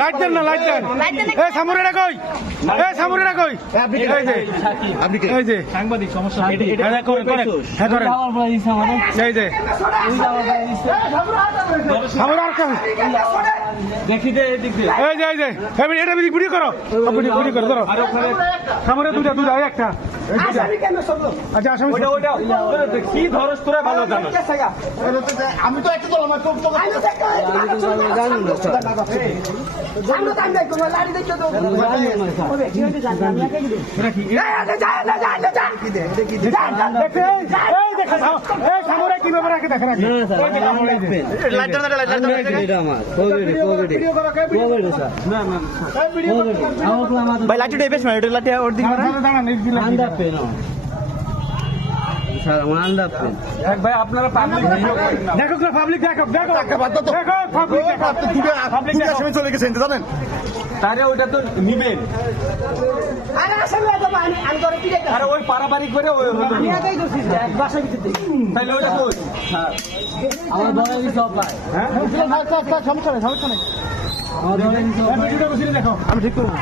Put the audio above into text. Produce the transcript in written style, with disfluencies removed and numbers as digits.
Light দেন না, light দেন। এই সামুরেরা কই? এই সামুরেরা কই? এই যে আপনি কে? এই যে সাংবাদিক সমস্যা নেই। হ্যাঁ করেন করেন, হ্যাঁ করেন। এই যে সামুরা আর কই? দেখি যে এদিক দিয়ে এই যে এটা ভিডিও করো, ভিডিও করো, ধরো। সামুরে দুটা একটা। আচ্ছা আসামি ওইটা কি ধরস তোরা ভালো জানো। আমি তো একটা দল আমার তো সামুরে কিভাবে রাখে দেখেন। ভাই লাঠি বেশ মানে এটা লাঠি ওর দিকে ভাই আপনারা পাবলিক দেখো পাবলিক দেখো চলে গেছেন জানেন তারে ওইটা তো নিবেন। আরে ওই পারাবারিক করে ওই তাহলে ওইটা তো আমার বড় সব পায়। হ্যাঁ সমস্যা নেই, সমস্যা নেই। আমার দেখো আমি ঠিক করবো।